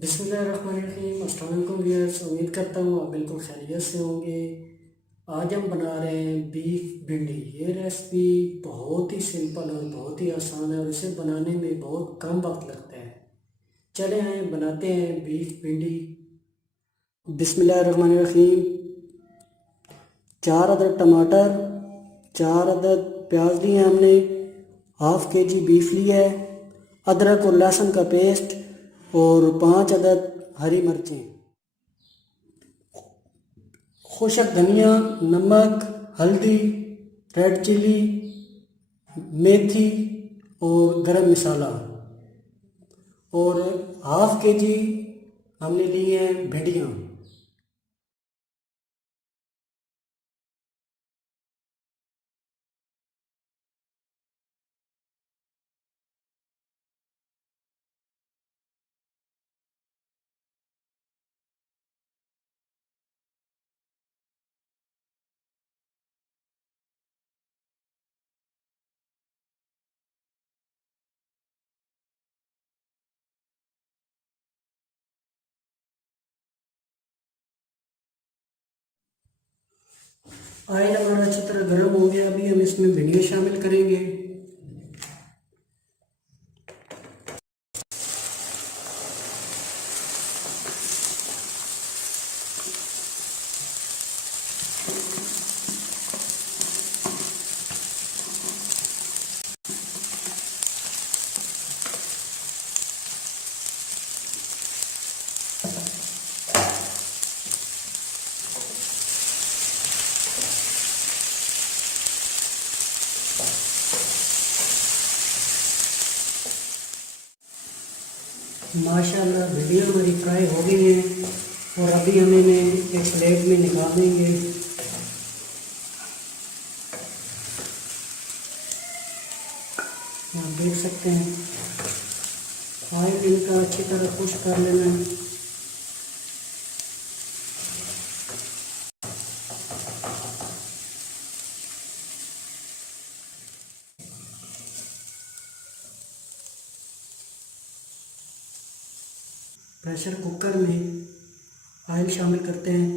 बिस्मिल्लाहिर्रहमानिर्रहीम। अस्सलाम वालेकुम व्यूअर्स, उम्मीद करता हूँ आप बिल्कुल खैरियत से होंगे। आज हम बना रहे हैं बीफ भिंडी। ये रेसिपी बहुत ही सिंपल और बहुत ही आसान है और इसे बनाने में बहुत कम वक्त लगता है। चले हैं बनाते हैं बीफ भिंडी। बिस्मिल्लाहिर्रहमानिर्रहीम। 4 अदद टमाटर, 4 अदद प्याज लिए हमने, हाफ के जी बीफ लिया है, अदरक और लहसुन का पेस्ट और 5 अदद हरी मिर्चें, खुशक धनिया, नमक, हल्दी, रेड चिली, मेथी और गरम मसाला और हाफ के जी हमने लिए हैं भिंडियाँ। ऑयल हमारा अच्छी तरह गर्म हो गया। अभी हम इसमें भिंडियाँ शामिल करेंगे। माशाल्लाह भिंडियाँ हमारी फ्राई हो गई हैं और अभी हम इन्हें एक प्लेट में निकाल देंगे। आप देख सकते हैं ऑयल इनका अच्छी तरह खुश कर लेना है। प्रेशर कुकर में ऑयल शामिल करते हैं।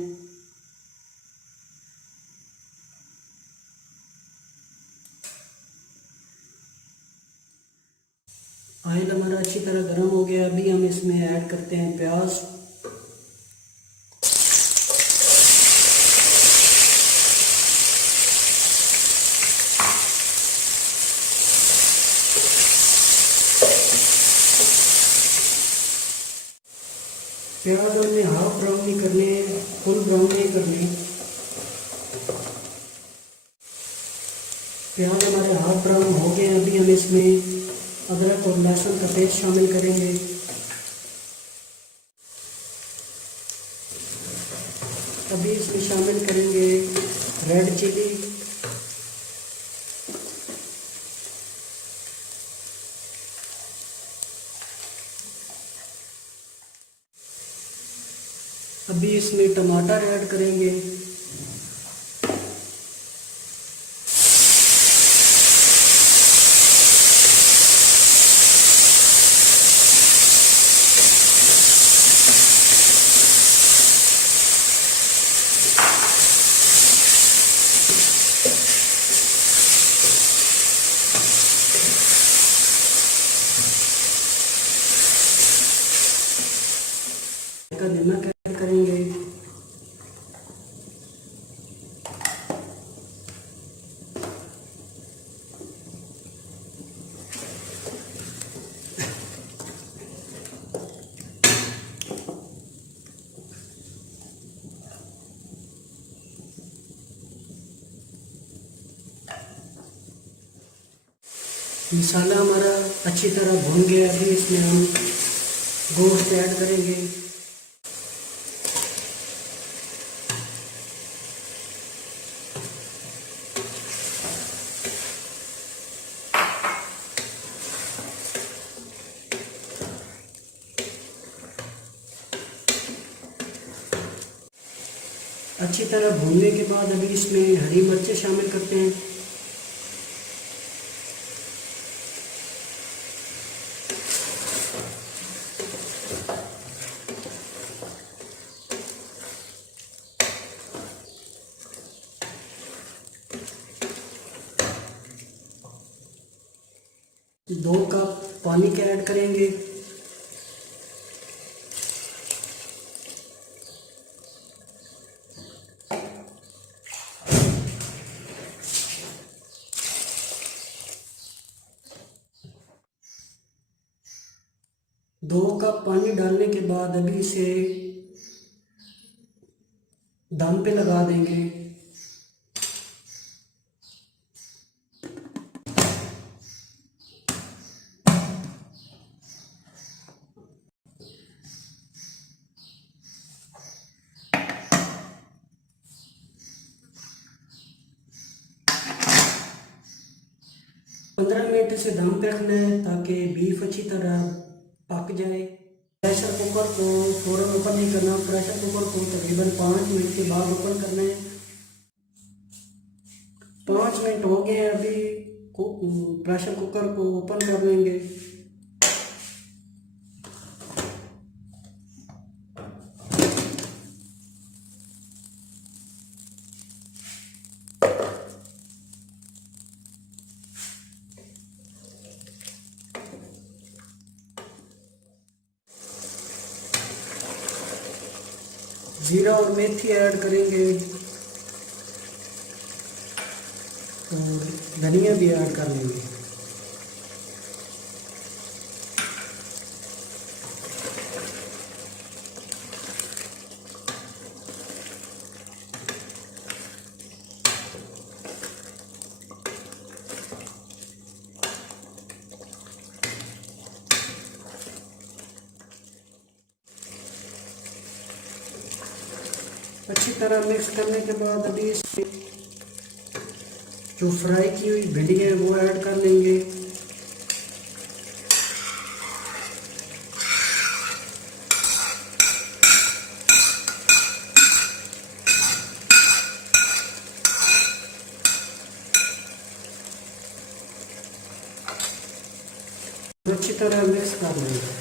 ऑयल हमारा अच्छी तरह गर्म हो गया। अभी हम इसमें ऐड करते हैं प्याज। प्याज हमने हाफ ब्राउन नहीं करने, फुल ब्राउन नहीं करने। प्याज हमारे हाफ ब्राउन हो गए। अभी हम इसमें अदरक और लहसुन का पेस्ट शामिल करेंगे। अभी इसमें शामिल करेंगे रेड चिली, अभी इसमें टमाटर ऐड करेंगे। नमक ऐड करेंगे। मसाला हमारा अच्छी तरह भून गया। अभी इसमें हम गोश्त ऐड करेंगे। अच्छी तरह भूनने के बाद अभी इसमें हरी मिर्चें शामिल करते हैं। पानी के ऐड करेंगे। दो कप पानी डालने के बाद अभी इसे दम पे लगा देंगे। पंद्रह मिनट इसे दम पे रखना है ताकि बीफ अच्छी तरह पक जाए। प्रेशर कुकर को फ़ौरन ओपन नहीं करना, प्रेशर कुकर को तकरीबन 5 मिनट के बाद ओपन करना है। 5 मिनट हो गए हैं, अभी प्रेशर कुकर को ओपन कर लेंगे। जीरा और मेथी ऐड करेंगे और धनिया भी ऐड कर लेंगे। अच्छी तरह मिक्स करने के बाद अभी इसमें जो फ्राई की हुई भिंडी है वो ऐड कर लेंगे। अच्छी तरह मिक्स कर लेंगे।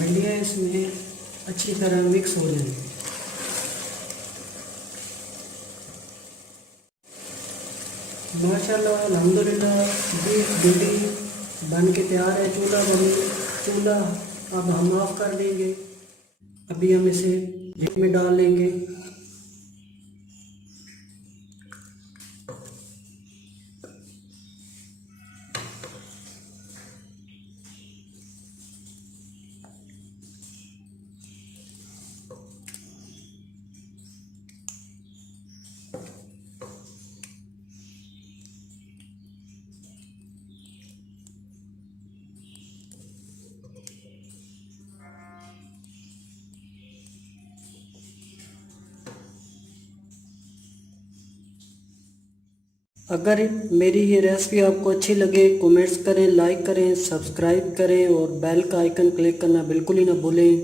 भिंडियाँ इसमें अच्छी तरह मिक्स हो जाएंगी। माशाल्लाह अल्हम्दुलिल्लाह बीफ भिंडी बन के तैयार है। चूल्हा अब हम ऑफ कर देंगे। अभी हम इसे प्लेट में डाल लेंगे। अगर मेरी ये रेसिपी आपको अच्छी लगे कमेंट्स करें, लाइक करें, सब्सक्राइब करें और बेल का आइकन क्लिक करना बिल्कुल ही ना भूलें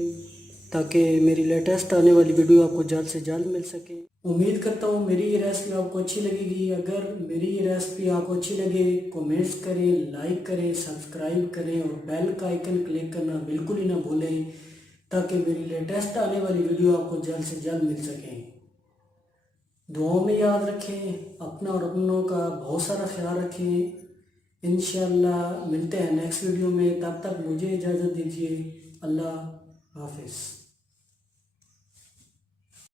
ताकि मेरी लेटेस्ट आने वाली वीडियो आपको जल्द से जल्द मिल सके। उम्मीद करता हूँ मेरी ये रेसिपी आपको अच्छी लगेगी। अगर मेरी ये रेसिपी आपको अच्छी लगे कमेंट्स करें, लाइक करें, सब्सक्राइब करें और बेल का आइकन क्लिक करना बिल्कुल ही ना भूलें ताकि मेरी लेटेस्ट आने वाली वीडियो आपको जल्द से जल्द मिल सके। दुआओं में याद रखें, अपना और अपनों का बहुत सारा ख्याल रखें। इंशाअल्लाह मिलते हैं नेक्स्ट वीडियो में। तब तक मुझे इजाज़त दीजिए। अल्लाह हाफिज़।